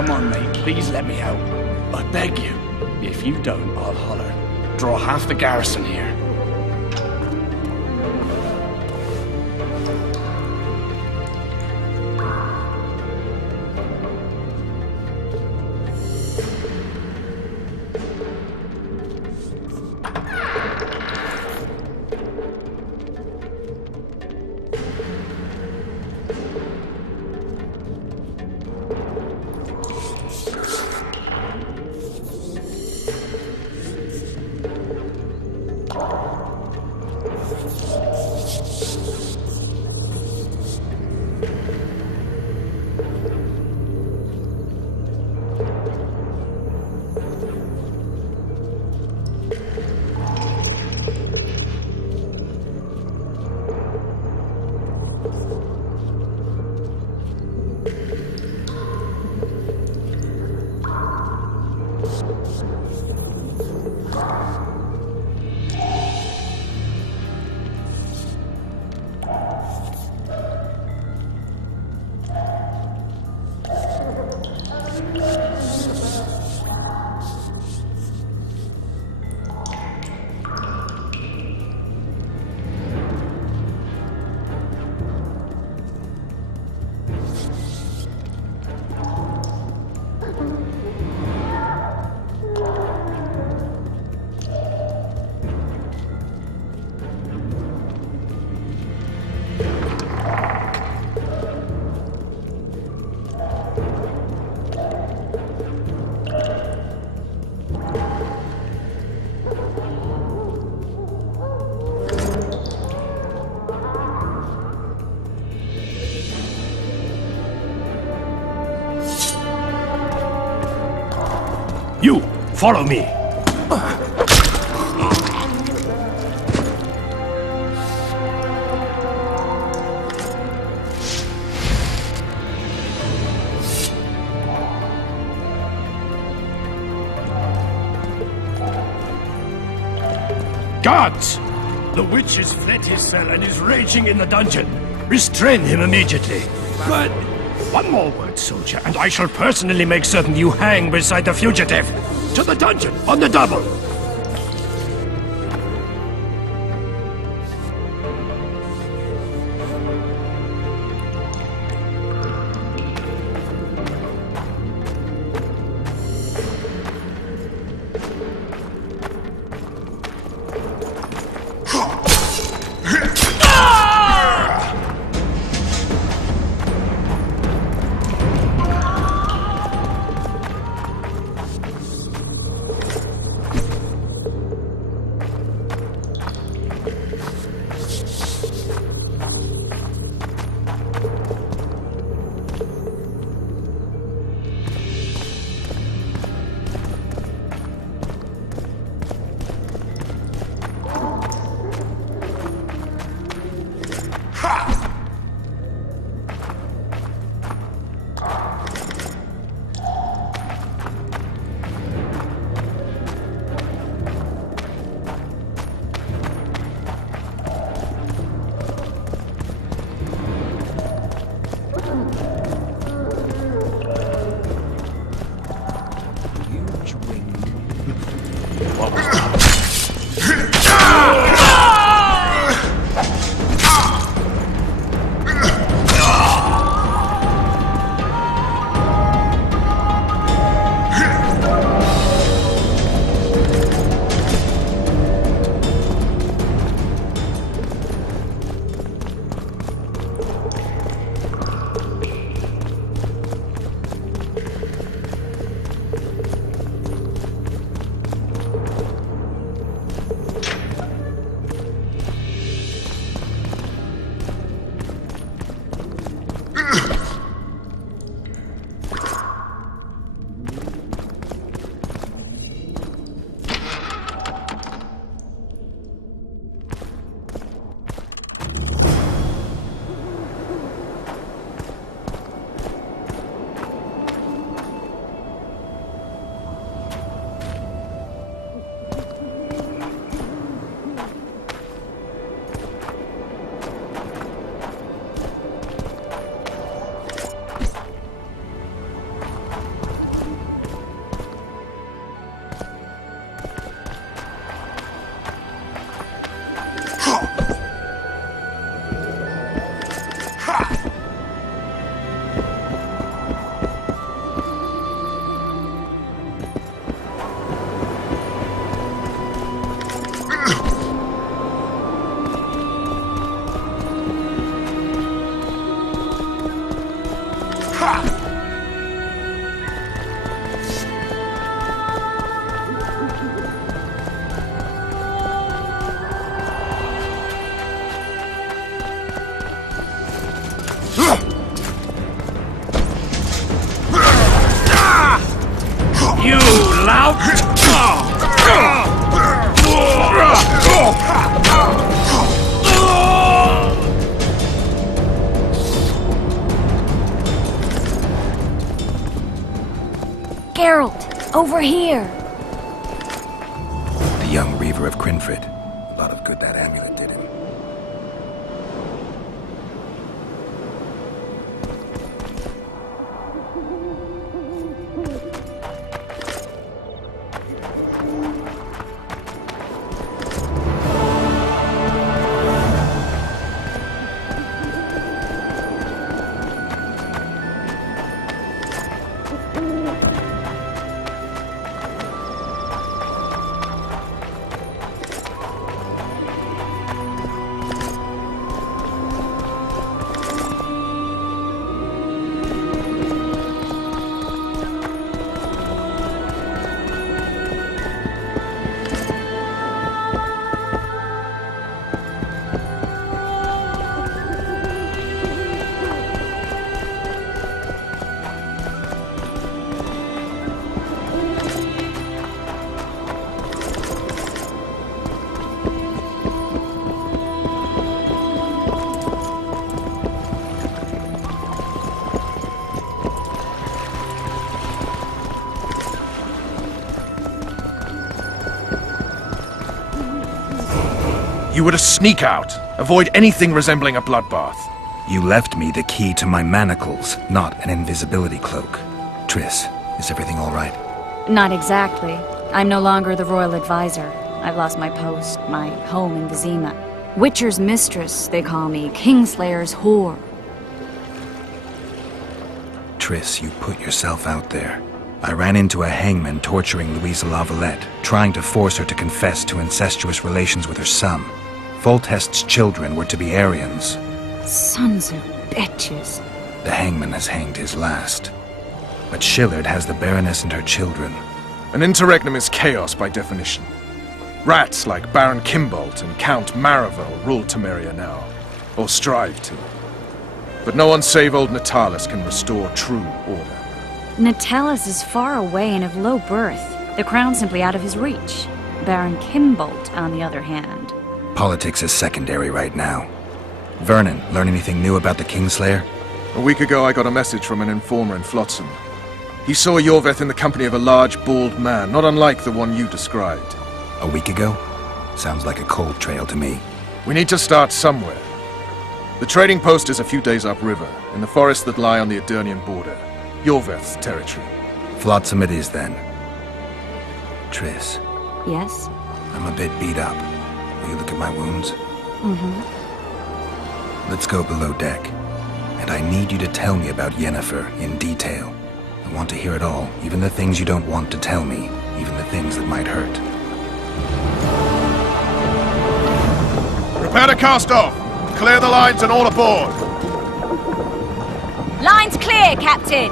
Come on, mate, please let me out. I beg you. If you don't, I'll holler. Draw half the garrison here. You, follow me. Guards! The witch has fled his cell and is raging in the dungeon. Restrain him immediately. But one more word, soldier, and I shall personally make certain you hang beside the fugitive. To the dungeon, on the double! You lout! Geralt, over here. The young Reaver of Crinfrid. A lot of good that amulet did him. You were to sneak out. Avoid anything resembling a bloodbath. You left me the key to my manacles, not an invisibility cloak. Triss, is everything all right? Not exactly. I'm no longer the royal advisor. I've lost my post, my home in Vizima. Witcher's mistress, they call me. Kingslayer's whore. Triss, you put yourself out there. I ran into a hangman torturing Louisa Lavalette, trying to force her to confess to incestuous relations with her son. Foltest's children were to be Aryans. Sons of bitches. The hangman has hanged his last. But Shillard has the Baroness and her children. An interregnum is chaos by definition. Rats like Baron Kimbolt and Count Maravel rule Temeria now, or strive to. But no one save old Natalis can restore true order. Natalis is far away and of low birth. The crown's simply out of his reach. Baron Kimbolt, on the other hand. Politics is secondary right now. Vernon, learn anything new about the Kingslayer? A week ago I got a message from an informer in Flotsam. He saw Yorveth in the company of a large, bald man, not unlike the one you described. A week ago? Sounds like a cold trail to me. We need to start somewhere. The trading post is a few days upriver, in the forests that lie on the Edirnian border. Yorveth's territory. Flotsam it is, then. Triss, Yes? I'm a bit beat up. Will you look at my wounds? Mm-hmm. Let's go below deck. And I need you to tell me about Yennefer in detail. I want to hear it all, even the things you don't want to tell me, even the things that might hurt. Prepare to cast off! Clear the lines and all aboard! Line's clear, Captain!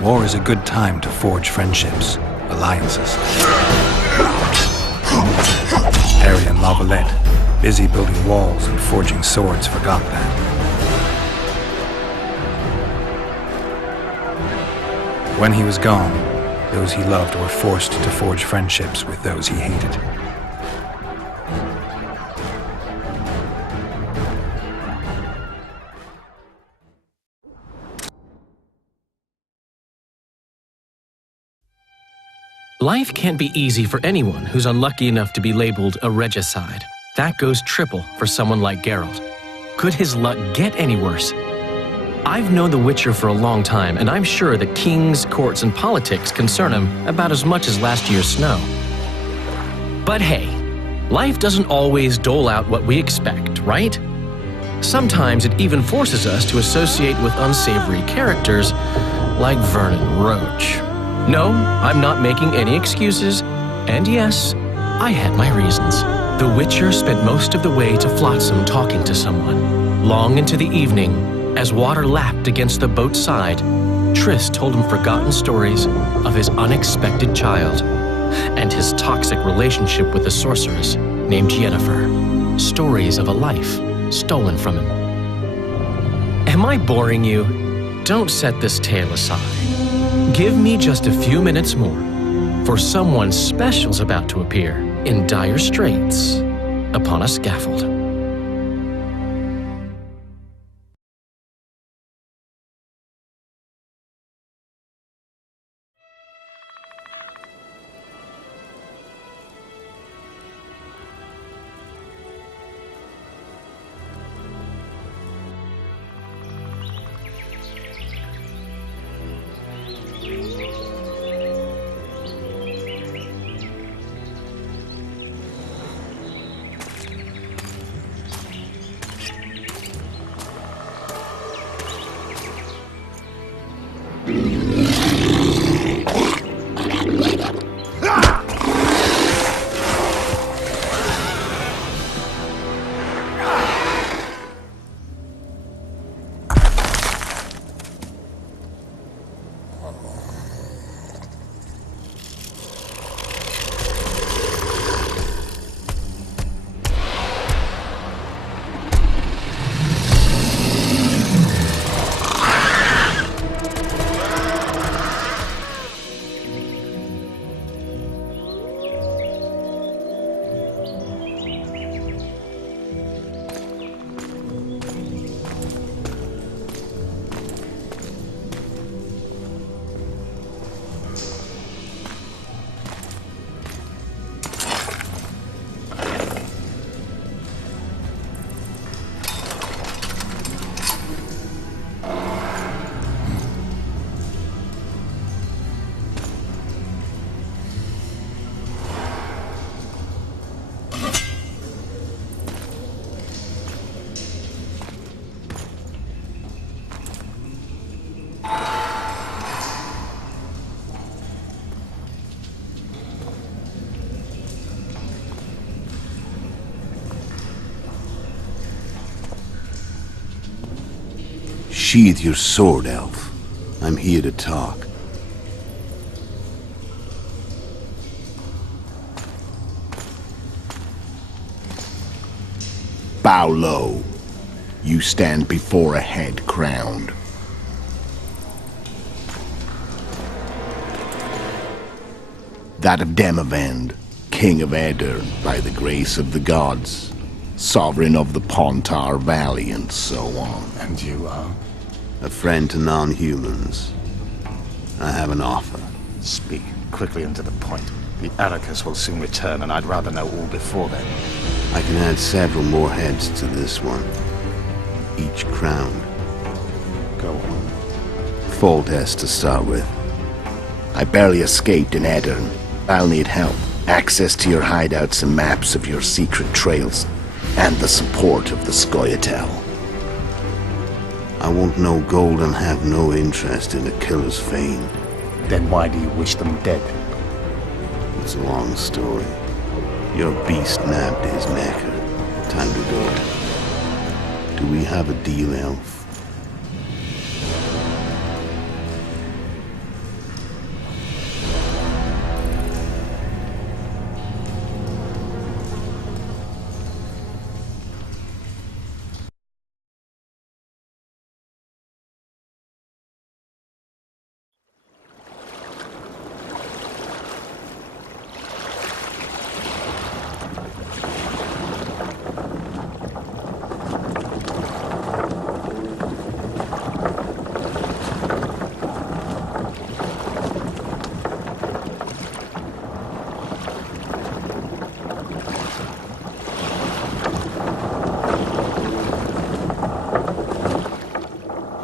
War is a good time to forge friendships, alliances. Harry and Lavalette, busy building walls and forging swords, forgot that. When he was gone, those he loved were forced to forge friendships with those he hated. Life can't be easy for anyone who's unlucky enough to be labeled a regicide. That goes triple for someone like Geralt. Could his luck get any worse? I've known the Witcher for a long time, and I'm sure that kings, courts, and politics concern him about as much as last year's snow. But hey, life doesn't always dole out what we expect, right? Sometimes it even forces us to associate with unsavory characters like Vernon Roach. No, I'm not making any excuses, and yes, I had my reasons. The Witcher spent most of the way to Flotsam talking to someone. Long into the evening, as water lapped against the boat's side, Triss told him forgotten stories of his unexpected child and his toxic relationship with a sorceress named Yennefer. Stories of a life stolen from him. Am I boring you? Don't set this tale aside. Give me just a few minutes more, for someone special's about to appear in dire straits upon a scaffold. Sheathe your sword, Elf. I'm here to talk. Bow low. You stand before a head crowned. That of Demavend, King of Edirn, by the grace of the gods, sovereign of the Pontar Valley, and so on. And you are? A friend to non-humans. I have an offer. Speak quickly and to the point. The Arrakis will soon return, and I'd rather know all before then. I can add several more heads to this one. Each crowned. Go on. Foltest to start with. I barely escaped in Edirn. I'll need help. Access to your hideouts and maps of your secret trails. And the support of the Scoia'tael. I want no gold and have no interest in a killer's fame. Then why do you wish them dead? It's a long story. Your beast nabbed his maker. Time to go. Do we have a deal, Elf?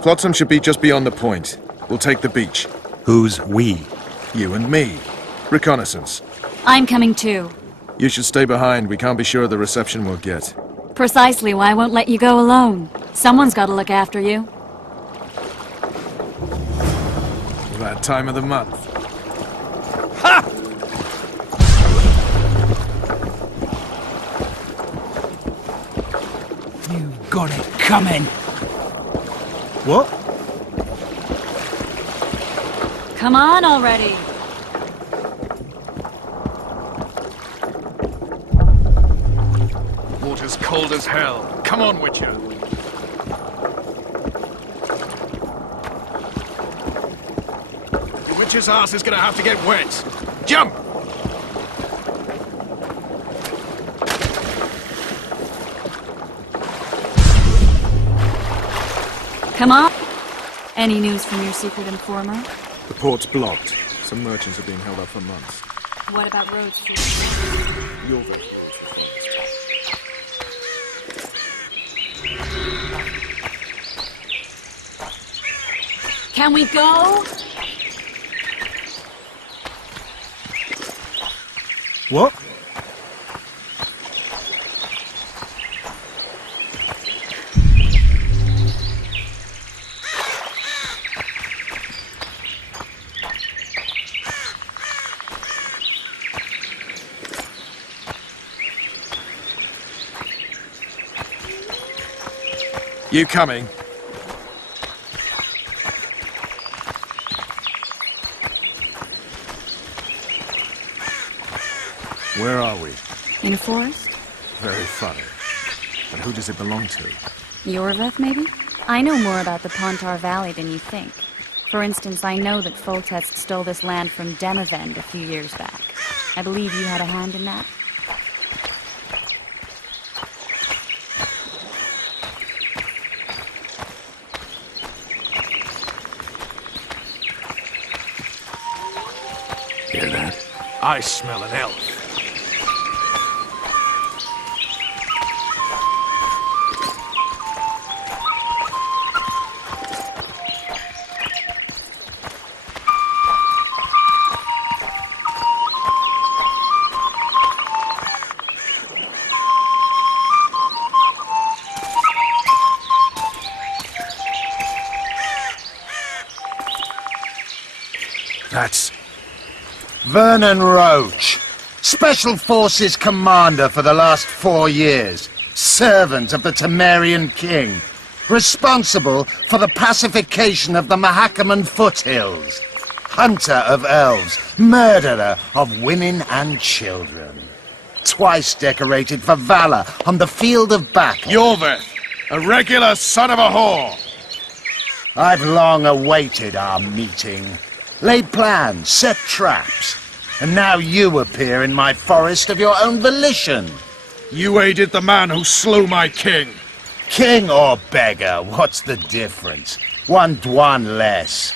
Flotsam should be just beyond the point. We'll take the beach. Who's we? You and me. Reconnaissance. I'm coming too. You should stay behind. We can't be sure of the reception we'll get. Precisely why I won't let you go alone. Someone's got to look after you. That time of the month. You've got it coming. What? Come on already! Water's cold as hell. Come on, Witcher. The Witcher's ass is gonna have to get wet. Jump! Come on! Any news from your secret informer? The port's blocked. Some merchants are being held up for months. What about Road Street? You're there. Can we go? What? You coming? Where are we? In a forest? Very funny. But who does it belong to? Yorveth, maybe? I know more about the Pontar Valley than you think. For instance, I know that Foltest stole this land from Demavend a few years back. I believe you had a hand in that. Hear that? I smell an elf. That's... Vernon Roach, Special Forces Commander for the last 4 years, servant of the Temerian King, responsible for the pacification of the Mahakaman foothills, hunter of elves, murderer of women and children, twice decorated for valor on the field of battle. Yorveth, a regular son of a whore! I've long awaited our meeting. Laid plans, set traps, and now you appear in my forest of your own volition. You aided the man who slew my king. King or beggar, what's the difference? One Dwan less.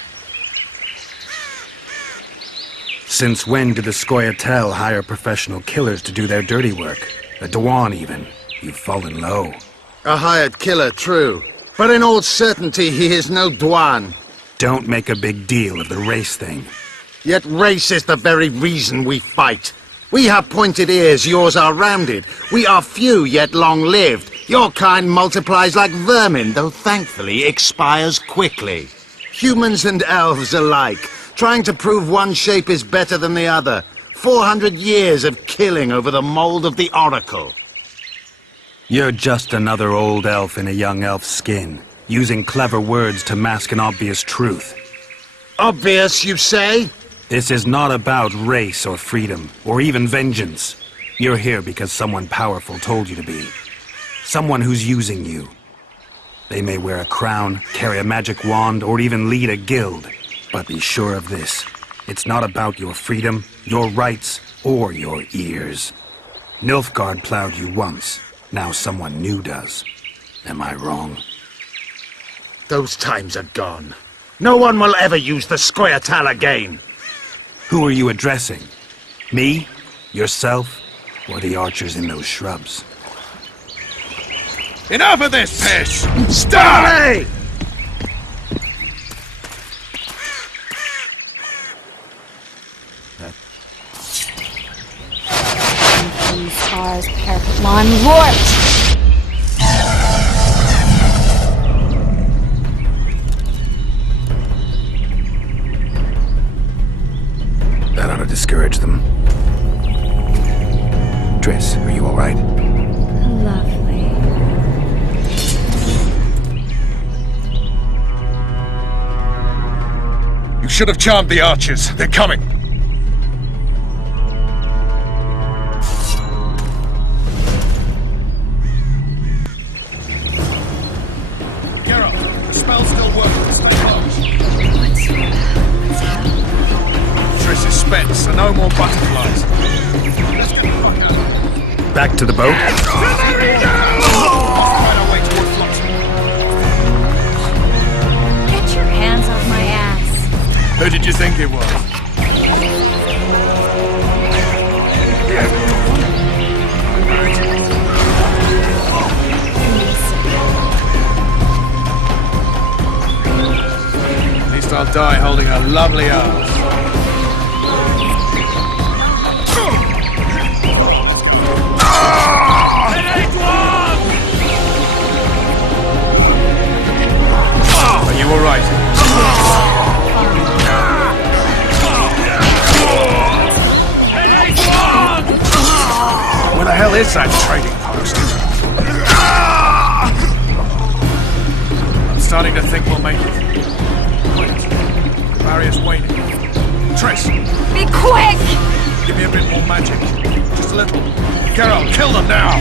Since when did the Scoia'tael hire professional killers to do their dirty work? A Dwan, even. You've fallen low. A hired killer, true. But in all certainty, he is no Dwan. Don't make a big deal of the race thing. Yet race is the very reason we fight. We have pointed ears, yours are rounded. We are few, yet long-lived. Your kind multiplies like vermin, though thankfully expires quickly. Humans and elves alike, trying to prove one shape is better than the other. 400 years of killing over the mold of the Oracle. You're just another old elf in a young elf's skin, using clever words to mask an obvious truth. Obvious, you say? This is not about race or freedom, or even vengeance. You're here because someone powerful told you to be. Someone who's using you. They may wear a crown, carry a magic wand, or even lead a guild. But be sure of this. It's not about your freedom, your rights, or your ears. Nilfgaard plowed you once. Now someone new does. Am I wrong? Those times are gone. No one will ever use the Scoia'tael again. Who are you addressing? Me? Yourself? Or the archers in those shrubs? Enough of this piss! Stop! Hey! These scars, Perpetmon Rort! That ought to discourage them. Triss, are you all right? Lovely. You Should have charmed the archers. They're coming. Geralt, the spell still works. Stay close. Triss is spent, so no more butterflies. Let's get the fuck out. Back to the boat? Get your hands off my ass. Who did you think it was? At least I'll die holding a lovely arm. Are you alright? Where the hell is that trading post? I'm starting to think we'll make it. Wait. The barrier's waning. Triss, Be quick! give me a bit more magic. Just a little. Geralt, kill them now!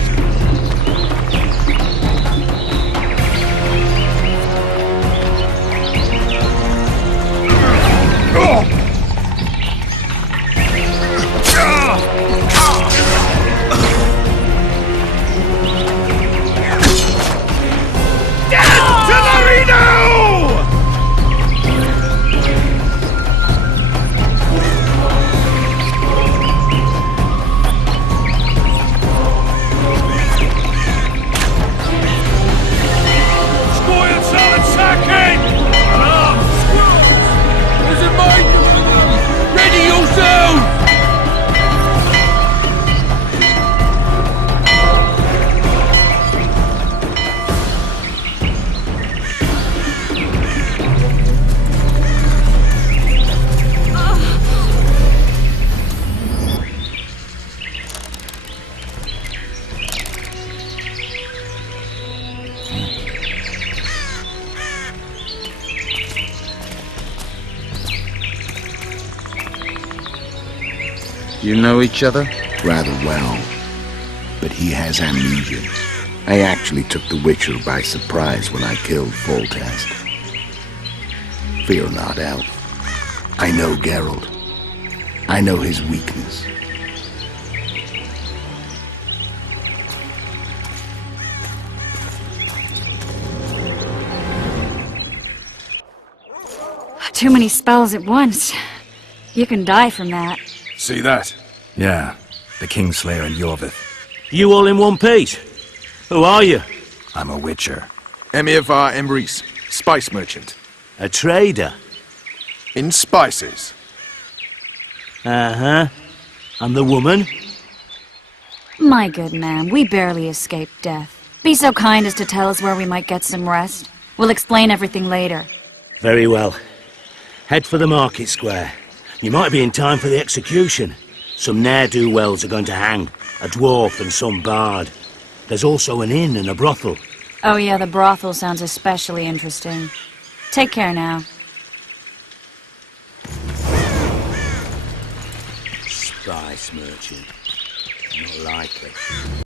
You know each other? Rather well. But he has amnesia. I actually took the Witcher by surprise when I killed Foltest. Fear not, Elf. I know Geralt. I know his weakness. Too many spells at once. You can die from that. See that? Yeah, the Kingslayer and Yorvith. You all in one piece? Who are you? I'm a Witcher. Emir var Emrys, spice merchant. A trader? In spices. Uh-huh. And the woman? My good man, we barely escaped death. Be so kind as to tell us where we might get some rest. We'll explain everything later. Very well. Head for the market square. You might be in time for the execution. Some ne'er-do-wells are going to hang. A dwarf and some bard. There's also an inn and a brothel. Oh yeah, the brothel sounds especially interesting. Take care now. Spice merchant. Not likely.